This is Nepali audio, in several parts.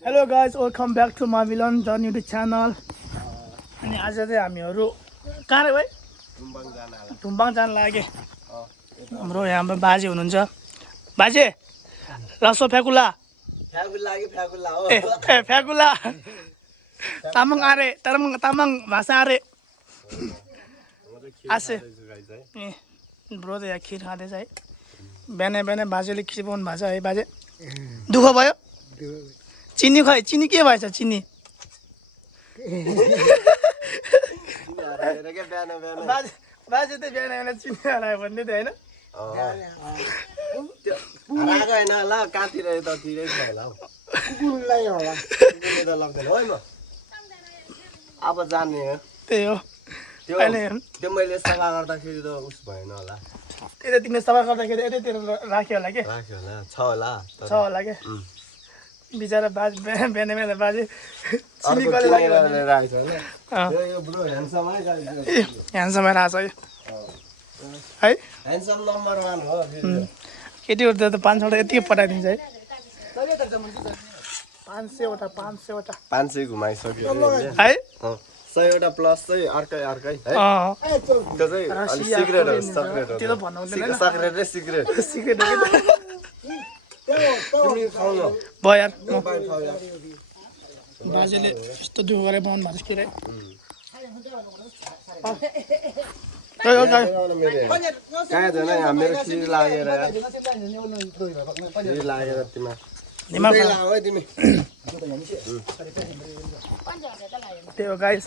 Hello guys, welcome back to my Milan the YouTube channel. अनि आज चाहिँ हामीहरु कहाँ रे भाइ तुम्बाङ जान लागे हाम्रो यहाँ बाजे हुनुहुन्छ बाजे रसो फ्याकुला हो ए फ्याकुला तामाङ आरे तामाङ भाषा आरे आसे ए ब्रो त यहाँ खिर खाँदैछ है बिहानै बाजेले खिर बनाउनु भएको छ है बाजे दुःख भयो चिनी खै चिनी के भएछ चिनी बाजे त बिहान चिनी हरायो भन्ने थियो होइन ल कहाँतिर यतातिरै छ होला अब जाने हो त्यही हो त्यो मैले सफा गर्दाखेरि त उस भएन होला त्यही त तिमीले सफा गर्दाखेरि यतैतिर राख्यो होला के राख्यो होला छ होला के बिचरा बाजे बिहान बाजे चिनी अर्को कसले किनेर राखेछ होला लाग्यो यो ब्रो ह्यान्डसम ह्यान्डसम आएको छ है ह्यान्डसम नम्बर 1 हो केटीहरू त 500 यतिकै पठाइदिन्छ है 500 वटा 500 घुमाइसक्यो है 100 वटा प्लस चाहिँ अर्कै है त्यो चाहिँ अलि सिक्रेट हो त्यो त भन्नु हुँदैन सिक्रेट हो तिमी खाऊ न भयो यार बाजेले यस्तो दुःख गरेर बनाउनु भएको थियो कहाँ छैन यहाँ मेरो खिर लागेर त्यही हो गाइस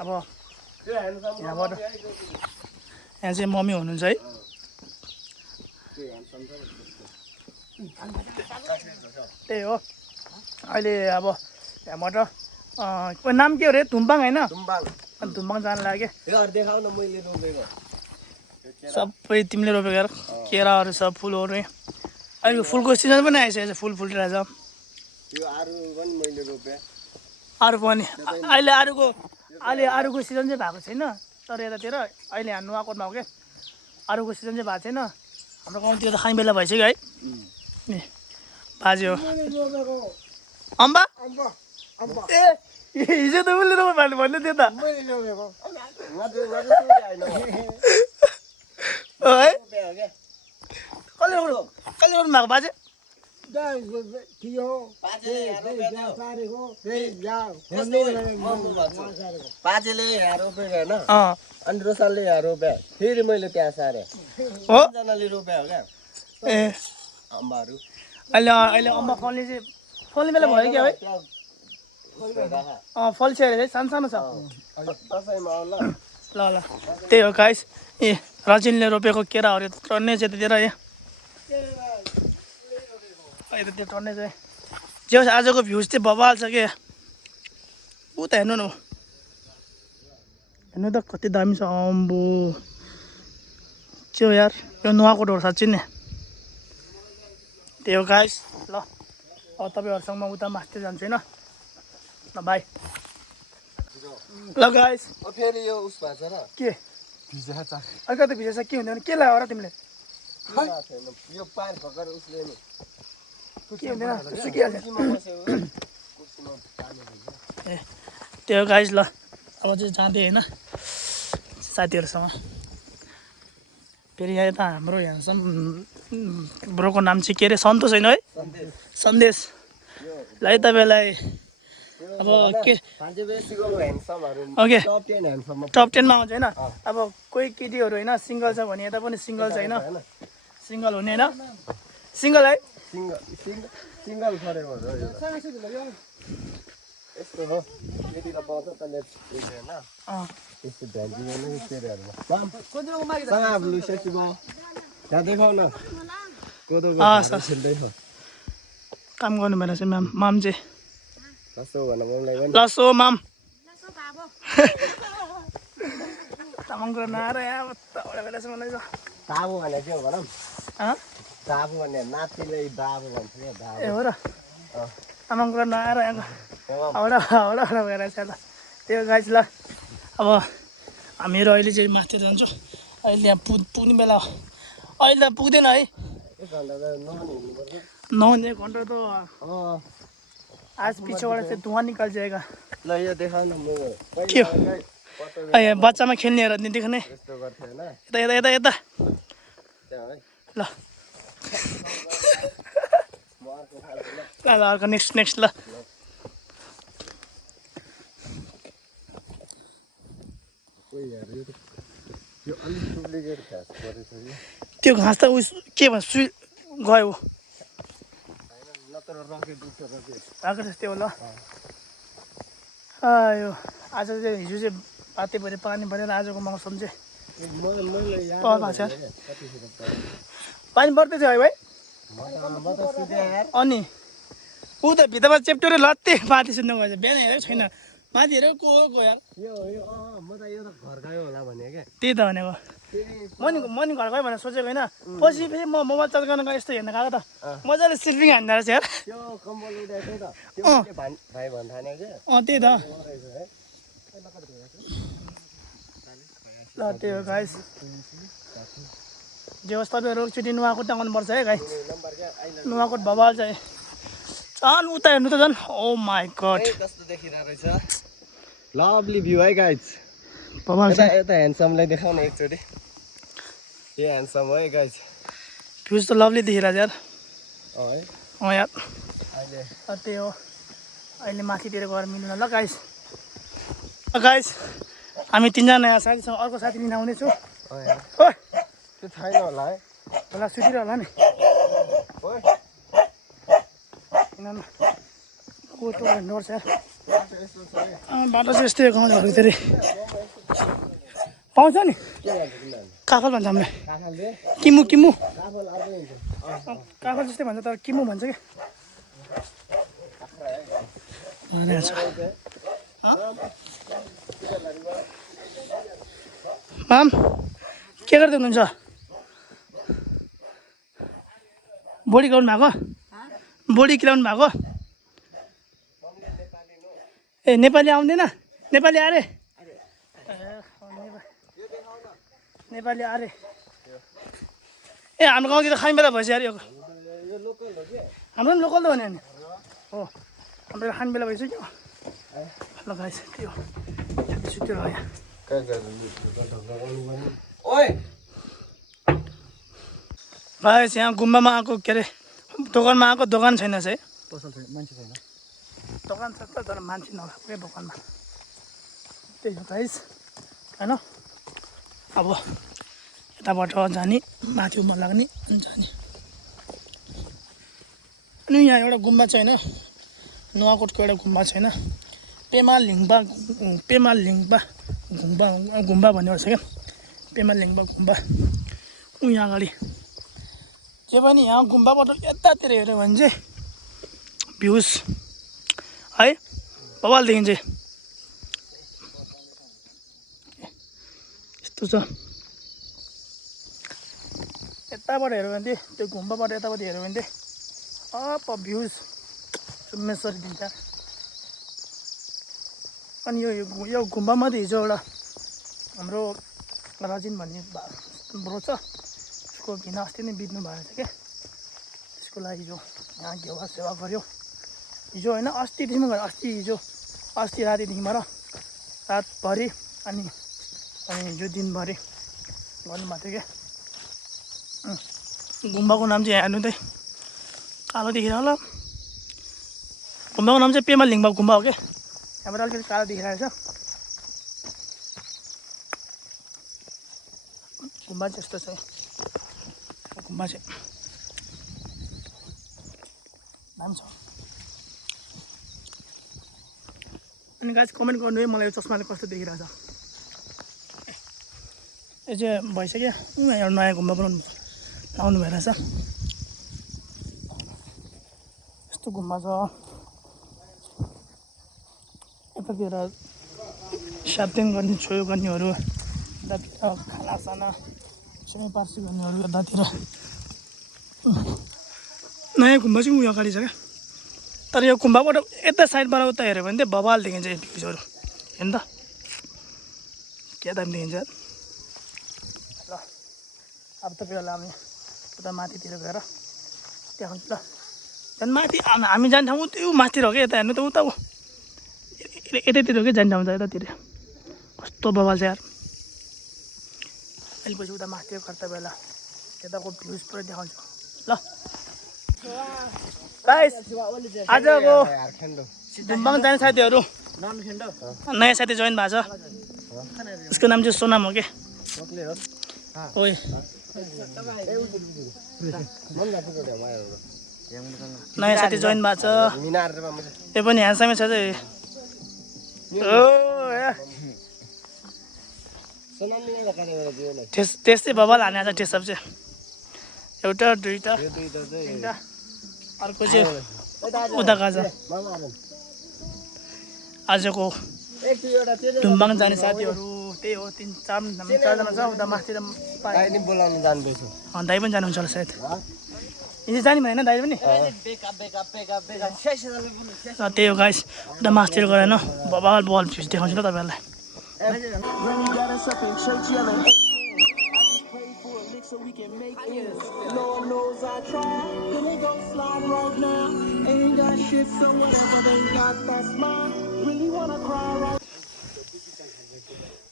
अब यहाँबाट यहाँ चाहिँ मम्मी हुनुहुन्छ है त्यही हो अहिले अब यहाँबाट नाम के हो रे तुम्बाङ होइन तुम्बाङ जान लाग्यो सबै तिमीले रोपेको केराहरू छ फुलहरू अहिले फुलको सिजन पनि आइसकेको छ फुल फुलिरहेछ अरू पनि अहिले अरूको सिजन चाहिँ भएको छैन तर यतातिर अहिले यहाँ नुवाकोटमा हो क्या अरूको सिजन चाहिँ भएको छैन हाम्रो गाउँतिर त खाने बेला भइसक्यो है नि बाजे हो अम्बा ए हिजो त उसले रोप्नु भन्ने थियो त है कसले रोप्नु भएको बाजे बाजेले यहाँ रोपेको होइन अनि रोसालले यहाँ रोप्यो फेरि मैले त्यहाँ सारे हो जनाले रोप्यो क्या ए अम्बाहरू अहिले अम्बा फल्ने चाहिँ फल्ने बेला भयो क्या है फल्छ अरे है सानो छ ल त्यही हो गाइस ए रजिनले रोपेको केराहरू टन्ने चाहिँ त्यतिर यहाँ अहिले त्यो टन्ने चाहिँ जे होस् आजको भ्युज चाहिँ बबाल छ क्या ऊ त हेर्नु न हेर्नु त कति दामी छ अम्बो के हो यार यो नुवाकोटहरू साँच्ची नै त्यही हो गाइस ल अब तपाईँहरूसँग म उता माथि जान्छु होइन ल बाई ल गाइस फेरि यो उस भएको छ र के भिजा अलिकति भिजेछ के हुँदैन के लाग्यो र तिमीले यो पार भर्खर उसले नि के हुँदैन सुकिहाल्छ ए त्यो गाइस ल अब चाहिँ जाँदै होइन साथीहरूसँग फेरि यहाँ यता हाम्रो यहाँसम्म ब्रोको नाम चाहिँ के अरे सन्तोष होइन है सन्देश ल है तपाईँलाई अब के ओके टप 10मा आउँछ होइन अब कोही केटीहरू होइन सिङ्गल छ भने यता पनि सिङ्गल छ होइन सिङ्गल हुने होइन सिङ्गल है सिङ्गल फरेको हो यस्तो हो यति त पाउँछ तले होइन यस्तो ध्यान दिँदैन केटीहरूमा यहाँ देखाउ न कोदोको छिल्दैछ काम गर्नु भएन चाहिँ माम चाहिँ लसो भन मलाई लसो माम तामाङको नआएर यहाँ एउटा बेलासम्म नै छ ताबु भने के हो भनौँ ताबु भने नातिले बाबु भन्छ नि ए हो र तामाङको नआएर यहाँ हाउडा भएर छ ल त्यो गाइस ल अब हामीहरू अहिले चाहिँ माथि जान्छौँ अहिले यहाँ पुग्ने बेला अहिले त पुग्दैन है 9 घन्टा त आज पीछेबाट चाहिँ धुआं निकल जाएगा ल यो देखाउ न म के हो ए बच्चामा खेल्नेहरू देख्ने यस्तो गर्थ्यो हैन यता यता यता यता त्यहाँ है ल म अर्को खाल्छु ल ल ल अर्को नेक्स्ट ल ओइ यार यो अलि डुप्लिकेट घाँस परेछ यो त्यो घाँस त उस के भन्छ सुई गयो नत्र रके दुख्छ रके आएको जस्तै हो ल आयो आज चाहिँ हिजो चाहिँ बाते पऱ्यो पानी परेर आजको मौसम चाहिँ मैले याद भएको छ कतिखेर पानी पर्दैछ है भाइ म त सुते यार अनि ऊ त भित्तामा चेप्टो र लत्ते माथि सुत्नु गएछ बिहान हेरेको छैन माथि हेरेको को हो गयो यार यो म त यो त घर गयो होला भने के त्यही त भनेको मर्निङ घर गयो भनेर सोचेको होइन पछि फेरि म मोबाइल चार्ज गर्न यस्तो हेर्न गएको त मजाले स्लिपिङ हान्दो रहेछ यार त्यो कम्बल उडाएको त त्यो भाइ भन्थाने के त्यही त ल त्यही हो गाइस जे होस् तपाईँहरू एकचोटि नुवाकोट आउनुपर्छ है गाई नुवाकोट भवाल चाहिँ झन् उता हेर्नु त झन् ओ माई गड कस्तो देखिरहेको रहेछ लभली भ्यू है गाइज भवाल यता यता ह्यान्डसमलाई देखाउन एकचोटि ए ह्यान्डसम है गाइज भ्युज त लभली देखिरहेको यार है यार अहिले त्यही हो अहिले माथितिर गएर मिल्नु ल गाइस गाइस हामी तिनजना यहाँ साथीसँग अर्को साथी लिन आउनेछु ओ त्यो छैन होला है होला सुतिर होला नि ओइ किन कोटो हेर्नुपर्छ यार यस्तो छ है बाटो चाहिँ यस्तै गाउँ घरतिर पाउँछ नि के भन्छ तिमीहरूले काफल भन्छ हामीले काकाले किमु किमु काफल अर्कै हुन्छ काफल जस्तै भन्छ तर किमु भन्छ कि माम के गर्दै हुनुहुन्छ बोडी गाउनु भएको बोडी किलाउनु भएको ए नेपाली आउँदैन नेपाली अरे नेपाली अरे ए हाम्रो गाउँतिर खाने बेला भइसक्यो अरे यो हाम्रो पनि लोकल त हो नि अनि हो हाम्रो खाने बेला भइसक्यो ल गाइस त्यो सुत्यो र यहाँ ओइ गाइस यहाँ गुम्बामा आएको के अरे दोकानमा आएको दोकान छैन है पसल छैन मान्छे छैन दोकान छ त तर मान्छे नभएकै दोकानमा त्यही हो गाइस होइन अब यताबाट जाने माथि उमा लाग्ने अनि जाने अनि यहाँ एउटा गुम्बा छ होइन नुवाकोटको एउटा गुम्बा छ होइन पेमालिङबा गुम्बा भन्ने छ क्या पेमालिङबा गुम्बा यहाँ अगाडि जे पनि यहाँ गुम्बाबाट यतातिर हेऱ्यो भने चाहिँ भ्युज है बवाल देखिन्छ यस्तो छ यताबाट हेऱ्यो भने चाहिँ त्यो गुम्बाबाट यताबाट हेऱ्यो भने चाहिँ अप भ्युज सुमेश्वरी दिन्छ अनि यो गुम्बा मात्रै हिजो एउटा हाम्रो रजिन भन्ने ब्रो छ उसको भिना अस्ति नै बित्नु भएको छ क्या त्यसको लागि हिजो यहाँ घेवा सेवा गऱ्यो हिजो होइन अस्तिदेखि गऱ्यो अस्ति रातिदेखि र रातभरि अनि हिजो दिनभरि गर्नुभएको थियो क्या गुम्बाको नाम चाहिँ हेर्नु त कालो देखेर होला गुम्बाको नाम चाहिँ पेमालिङबा गुम्बा हो क्या यहाँबाट अलिकति कालो देखिरहेको छ गुम्बा चाहिँ यस्तो छ गुम्बा चाहिँ दामी छ अनि गाइस कमेन्ट गर्नु है मलाई यो चस्माले कस्तो देखिरहेछ यो चाहिँ भइसक्यो एउटा नयाँ गुम्बा बनाउनु आउनु भइरहेछ यस्तो गुम्बा छ यतातिर स्याप्टिङ गर्ने छोयो गर्नेहरू यतातिर खानासाना छोयो पार्सी गर्नेहरू यतातिर नयाँ गुम्बा चाहिँ उयो अगाडि छ क्या तर यो गुम्बाबाट यता साइडबाट उता हेऱ्यो भने चाहिँ बवाल देखिन्छ यो भ्युजहरू हेर्नु त के दामी देखिन्छ ल अब तपाईँहरूलाई हामी उता माथितिर गएर त्यहाँ ल झन् माथि हामी जाने ठाउँ त्यो माथि हो क्या यता हेर्नु त उता यतैतिर हो क्या जाने ठाउँ त यतातिर कस्तो बवाल छ यार अहिले पछि उता माथि खर्च बेला त्यताको भ्युज पुरै देखाउँछु ल गाइस आजको दुम्बाङ जाने साथीहरू नयाँ साथी जोइन भएको छ उसको नाम चाहिँ सोनाम हो क्या ओइ नयाँ साथी जोइन भएको छ यो पनि ह्यान्डसमै छ चाहिँ त्यस्तै बबाल हाने आज टेस्ट चाहिँ एउटा दुईवटा तिनवटा अर्को चाहिँ उता गएको छ आजको दुम्बाङ जाने साथीहरू त्यही हो 3-4जना छ उता माथि बोलाउनु जाँदैछु दाइ पनि जानुहुन्छ होला सायद हिजो जाने भएन दाइ पनि त्यही हो गाइस उता मास्तिर गएर न बबाल बल फिस देखाउँछु ल तपाईँहरूलाई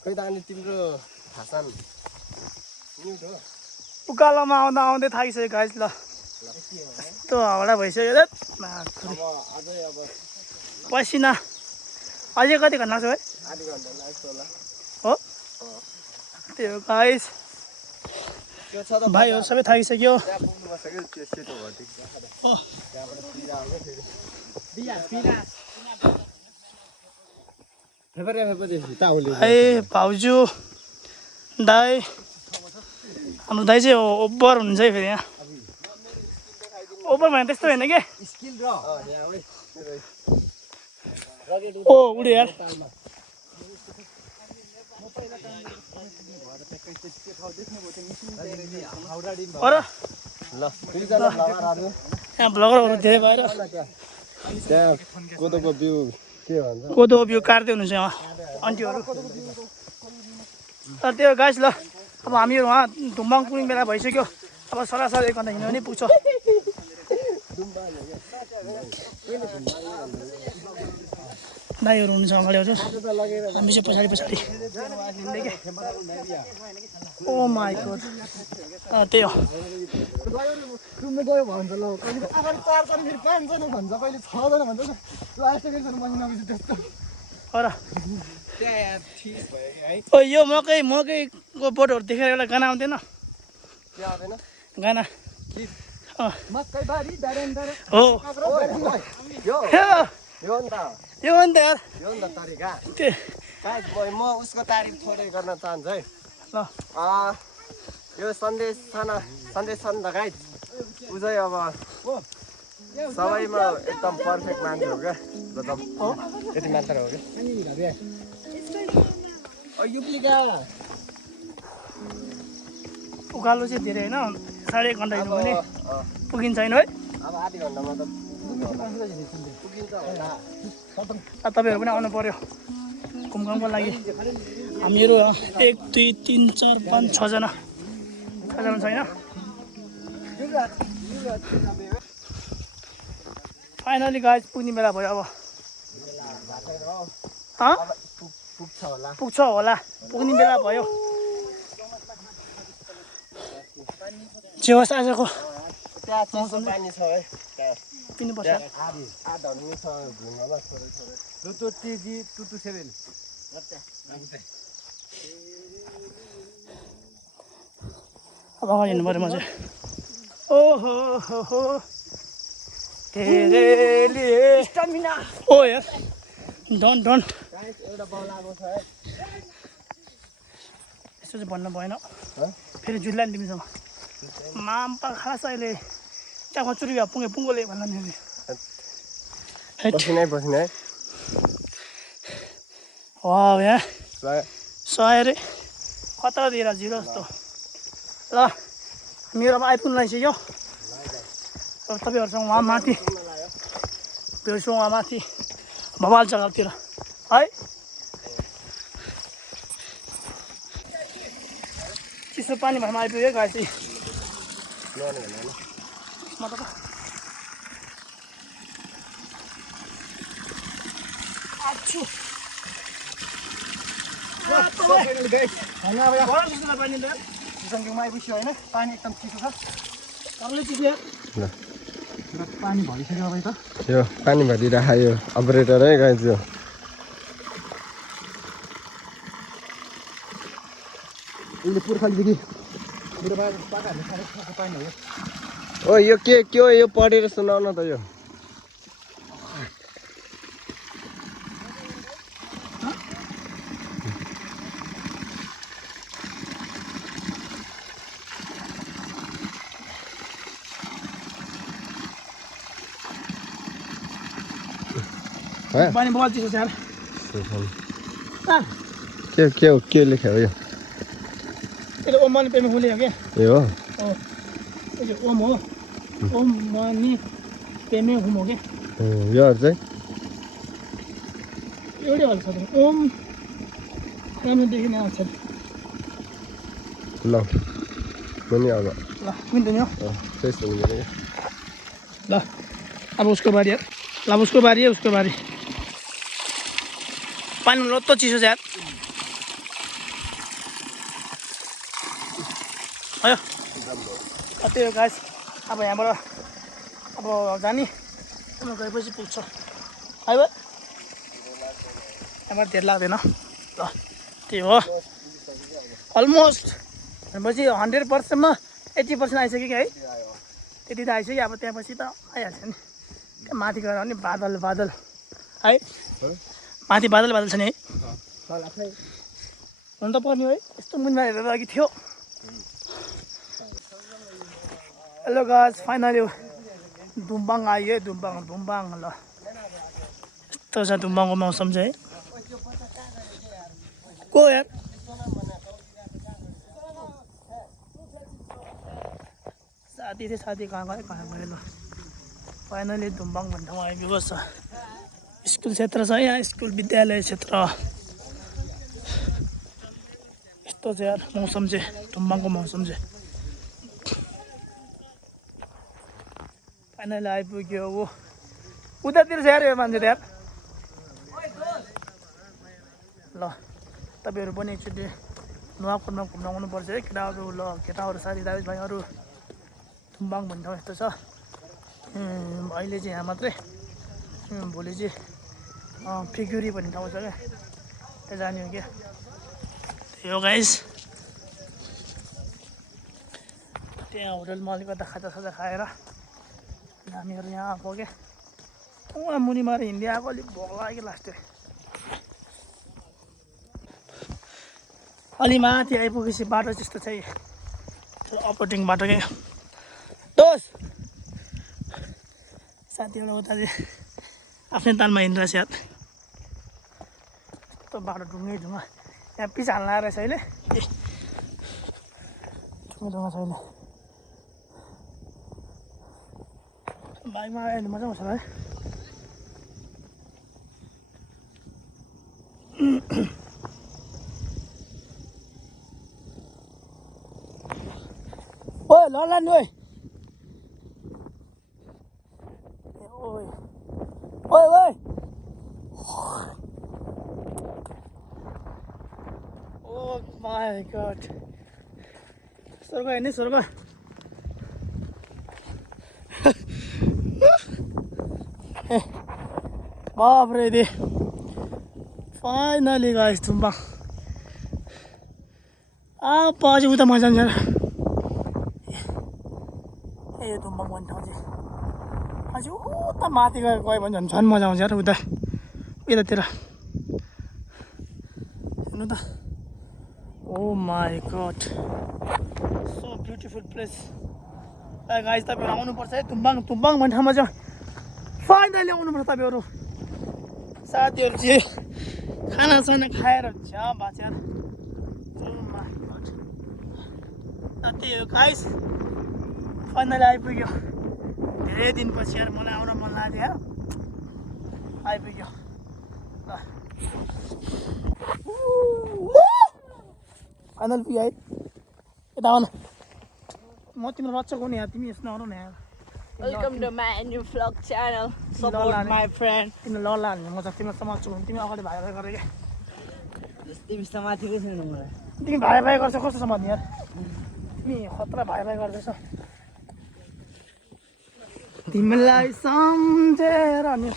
खै त अनि तिम्रो हासन उकालोमा आउँदा आउँदै थाकिसक्यो गाइस ल यस्तो हाउडा भइसक्यो पसिना अझै कति घन्टा लाग्छ भाइ हो त्यही हो गाइस भाइहरू सबै थाकिसक्यो भाइ भाउजू दाई हाम्रो दाई चाहिँ ओभर हुन्छ है फेरि यहाँ ओभर भने त्यस्तो होइन कि ओ उड्यो यार यहाँ भ्लगरहरू धेरै भएर कोदोको बिउ काट्दै हुनुहुन्छ यहाँ आन्टीहरू त्यो गाइस ल अब हामीहरू उहाँ धुम्बाङ पुग्ने बेला भइसक्यो अब सरासर 1 घन्टा हिँड्यो भने पुग्छ दाइहरू हुनुहुन्छ अगाडि हजुर हामी चाहिँ पछाडि ओ माई गॉड त्यही हो यो मकैको बोटहरू देखेर एउटा गाना आउँदैन गाना हो यो हो नि त यार म उसको तारिफ थोरै गर्न चाहन्छु है ल यो सन्देश छ नि त गाइस ऊ चाहिँ अब सबैमा एकदम पर्फेक्ट मान्छे हो क्या यति मात्र हो क्या उकालो चाहिँ धेरै होइन 1.5 घन्टा हिँड्नु भने पुगिन्छ होइन है अब आधी घन्टामा त पुगिन्छ होला तपाईँहरू पनि आउनु पर्यो घुमघामको लागि हामीहरू 1 2 3 4 5 6 जना छैन फाइनली गाइस पुग्ने बेला भयो अब पुग्छ होला पुग्ने बेला भयो जे होस् आजको मौसम पानी छ है पिनुपर्छ अब अगाडि हिँड्नु पऱ्यो म चाहिँ ओहो हो तेरेले स्टामिना ओ यार डन यस्तो चाहिँ भन्नु भएन फेरि जुत्ला नि तिमीसँग माम्पा खास अहिले चाखमा चुरी भए पुङ्गोले भन्दा नि बसिनै वाह यहाँ सय रे कता दिएर 0 जस्तो ल मेरो अब आइपुग्नु लागिसक्यो अब तपाईँहरूसँग उहाँ माथि भेट्छु उहाँ माथि भवाल जग्गातिर है चिसो पानी भएमा आइपुग्यो गाई चाहिँ आछु फाइनली गाइस हामी अब यहाँ बडा जस्तो पानी त सङ्गमा आइपुग्यो होइन पानी एकदम चिसो छ अरूले चिसो ल पानी भरिसक्यो अब त यो पानी भरिरहेको यो अपरेटर है गाइस यो यसले पुर्खालीदेखि मेरो पाकाहरूले खाएको पानी हो ओ यो के हो यो पढेर सुनाउन त यो पानी बहुत चिसो छ यार के लेख्यो यो यो ओम मनी पेमे खुले हो क्या यो यो ओम हो ओम मनी पेमे हुम हो क्या योहरू चाहिँ एउटै हल्छ त ओम राम्रो देखिन आउँछ ल पनि अब ल मिल्दैन यो त्यही सुन्नु ल अब उसको बारी है ल उसको बारी है उसको बारी पानी लत्तो चिसो छ यार आयो त्यही हो गाइस अब यहाँबाट अब जाने अब गएपछि पुग्छ है भाइ यहाँबाट धेरै लाग्दैन ल त्यही हो अलमोस्ट भनेपछि 100%मा 80% आइसक्यो कि है त्यति त आइसक्यो अब त्यहाँपछि त आइहाल्छ नि त्यहाँ माथि गएर पनि बादल है माथि बादल छ नि है हुनु त पर्ने हो है यस्तो मुनमा हेरेर अघि थियो हेलो गाइस फाइनली दुम्बाङ आयो है दुम्बाङ ल यस्तो छ दुम्बाङको मौसम चाहिँ को यार साथी कहाँ गयो ल फाइनली दुम्बाङ भन्ने ठाउँमा आइपुगेको छ स्कुल क्षेत्र छ यहाँ स्कुल विद्यालय क्षेत्र यस्तो छ यार मौसम चाहिँ दुम्बाङको मौसम चाहिँ फाइनली आइपुग्यो ऊ उतातिर छ यार यो मान्छे त यार ल तपाईँहरू पनि एकचोटि नुवाकोटमा घुम्न आउनुपर्छ है केटाहरू ल केटाहरू साथी दाजुभाइहरू दुम्बाङ भन्ने ठाउँ यस्तो छ अहिले चाहिँ यहाँ मात्रै भोलि चाहिँ फिगुरी भन्ने ठाउँ छ क्या त्यहाँ जाने हो क्या त्यही हो गाइस त्यहाँ होटलमा अलिकता खाजासाजा खाएर हामीहरू यहाँ आएको क्या उहाँ मुनि माएर हिँड्दै आएको अलिक भोक लाग्यो लास्ट अलि माथि आइपुगेपछि बाटो त्यस्तो चाहिँ अपरेटिङ बाटो क्या दोस साथीहरू उता चाहिँ आफ्नै तालमा हिँड्दैछ यार यस्तो बाटो ढुङ्गा यहाँ पिच हाल्न आएर छ अहिले ढुङ्गा छ अहिले बाइकमा अहिले मजा आउँछ है ओए लड्ला नि ओए ओए ओ माय गॉड स्वर्ग हेर्ने स्वर्ग बाप रे दे फाइनली गाइस दुम्बाङ पछि उता मजा आउँछ ए दुम्बाङ भन्ने ठाउँ चाहिँ अझै उता माथि गएर गयो भने झन् मजा आउँछ यार उता यतातिर हेर्नु त oh my god so beautiful place guys तपाईँहरू आउनुपर्छ है दुम्बाङ भन्ने ठाउँमा चाहिँ फाइनली आउनुपर्छ तपाईँहरू साथीहरू चाहिँ खानासाना खाएर झ्या भएको यार ओ माई गॉड त्यही हो गाइस फाइनली आइपुग्यो धेरै दिनपछि यार मलाई आउन मन लाग्यो यार आइपुग्यो ल फाइनल पुग्यो है यता आउन म तिम्रो रक्षक हो नि यार तिमी यसमा आउनु न यार Welcome to my new vlog channel. Support Lola. my friend. तिमी लला हाल्ने म जति मात्र समात्छु भने तिमी अगाडि भाइ भाइ गरे क्या तिमी समातेकै छैन मलाई तिमी भाइ भाइ गर्छ कस्तो समात्ने यार तिमी खतरा भाइ भाइ गर्दैछ तिमीलाई सम्झेर अनि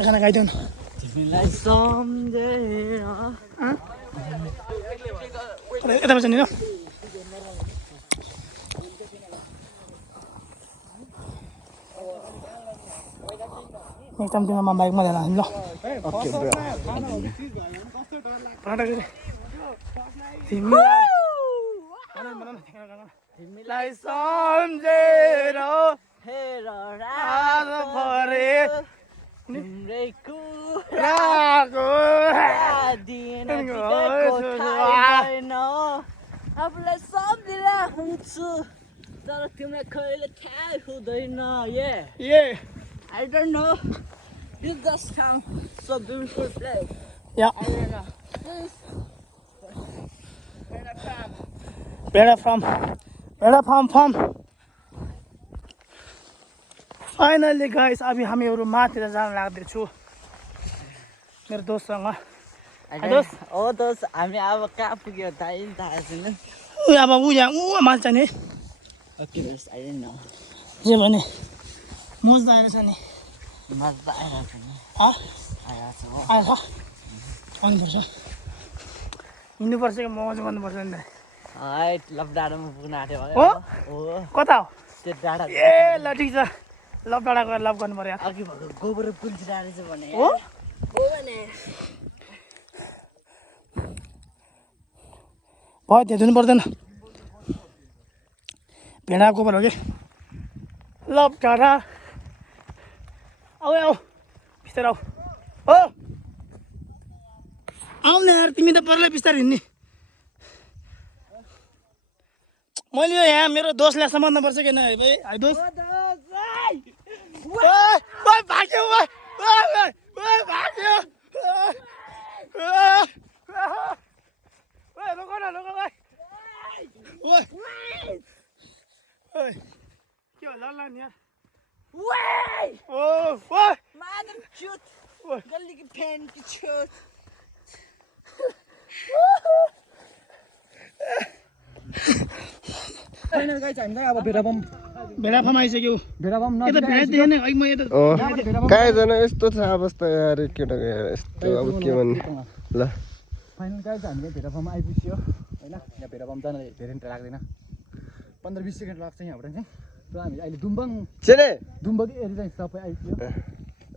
गाना गाइदेऊ न तिमीलाई सम्झेर यता बस्छ नि ल एकदम तिमीमा बाइकमा ल्याएर हामी ल तिमीलाई सम्झेर हेर परे तिम्रै राको दिन छैन आफूलाई सम्झेर हुन्छु तर तिमीलाई कहिले थाहा हुँदैन I don't know. This just sounds so beautiful place. Yeah. I don't know. Where from? Finally guys, अभी हामीहरू माथिर जान लाग्दैछु मेरो दोस्तसँग दोस्त दोस्त हामी अब कहाँ पुग्यो थाहा छैन अब ऊ यहाँ माथि जाने Okay, I don't know. जे भने मजा आएछ नि मजा आइरहेको नि आएछ आउनुपर्छ हिँड्नुपर्छ कि मजा गर्नुपर्छ नि लभ डाँडामा पुग्न आँट्यो हो हो कता हो त्यो डाँडा ए ल ठिक छ लभ डाँडा गएर लभ गर्नु पर्यो अघि भएको गोबर पुल्ची डाँडा चाहिँ भने हो भने भयो त्यो धुनु पर्दैन भेडा गोबर हो कि लभ डाँडा आऊ बिस्तारै आऊ हो आउने यार तिमी त परलै बिस्तारै हिँड्ने मैले यो यहाँ मेरो दोस्तलाई समात्नुपर्छ कि नभए भाइ दोस्त भाग्यो भाग्यो रोक न भाइ के हो ल नि यार Madam cute. Gully की fan की छूट. फाइनल गाइस हामी चाहिँ अब भेडाबम आइसक्यो भेडाबम यो त भेडा देखेन है म यो त कहाँ जान यस्तो छ अवस्था यार केटाको यार यस्तो अब के भन्ने ल फाइनल गाइस हामीले भेडाबम आइपुग्यो हैन यहाँ भेडाबम जान धेरै टाइम लाग्दैन 15-20 सेकेन्ड लाग्छ यहाँबाट चाहिँ र हामी अहिले दुम्बङ एरिया चाहिँ सबै आइपुग्यो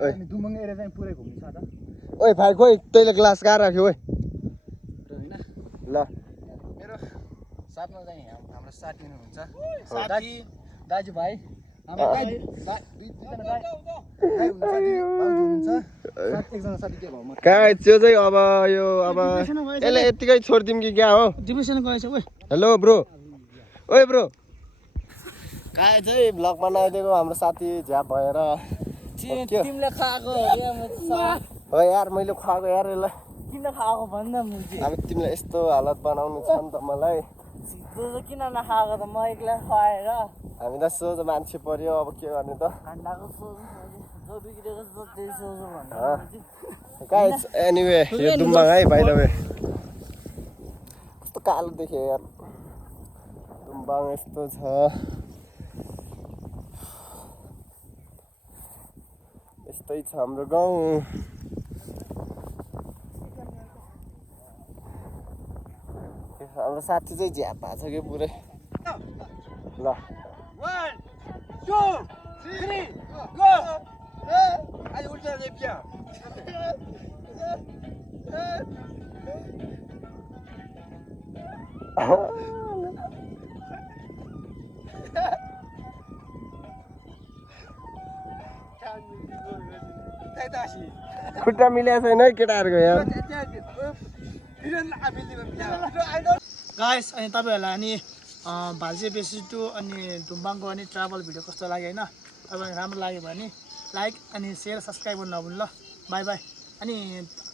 हामी दुम्बङ एरिया चाहिँ पुरै घुम्नु छ त ओइ भाइ खोइ तैँले ग्लास कहाँ राख्यो ओइ र हैन ल मेरो साथमा चाहिँ हाम्रो साथी हुनुहुन्छ दाजुभाइ हाम्रो दुईजना दाइ हुनुहुन्छ एकजना साथी के भयो म कहाँ त्यो चाहिँ अब यो अब यसले यतिकै छोडिदिउँ कि क्या हो डिप्रेसन गएछ ओइ हेलो ब्रो ओइ ब्रो कहाँ चाहिँ भ्लग बनाइदिएको हाम्रो साथी झ्याप भएर तिमीले खाएको हो यार मैले खुवाएको यार यसलाई किन खाएको भन्दा मुजी अब तिमीलाई यस्तो हालत बनाउनु छ नि त मलाई किन नखाएको त म एक्लै खुवाएर हामीलाई सोझो मान्छे पर्यो अब के गर्ने त खानाको सोच्नु जो बिग्रेको छ त्यही सोच्नु भन्दा कहाँ एनिवे यो दुम्बाङ है बाइ द वे कस्तो कालो देख्यो यार दुम्बाङ यस्तो छ यस्तै छ हाम्रो गाउँ हाम्रो साथी चाहिँ झ्याप भएको छ कि पुरै ल 1 2 3 गो allez उल्टा les pieds खुट्टा मिलेको छैन है केटाहरूको यार गाइस अनि तपाईँहरूलाई अनि भाल्से बेसी टु अनि दुम्बाङको अनि ट्राभल भिडियो कस्तो लाग्यो होइन तपाईँलाई राम्रो लाग्यो भने लाइक अनि सेयर सब्सक्राइब गर्नु नभुल्नु ल बाई बाई अनि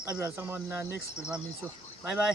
तपाईँहरूसँग म नेक्स्ट भिडियोमा मिल्छु बाई बाई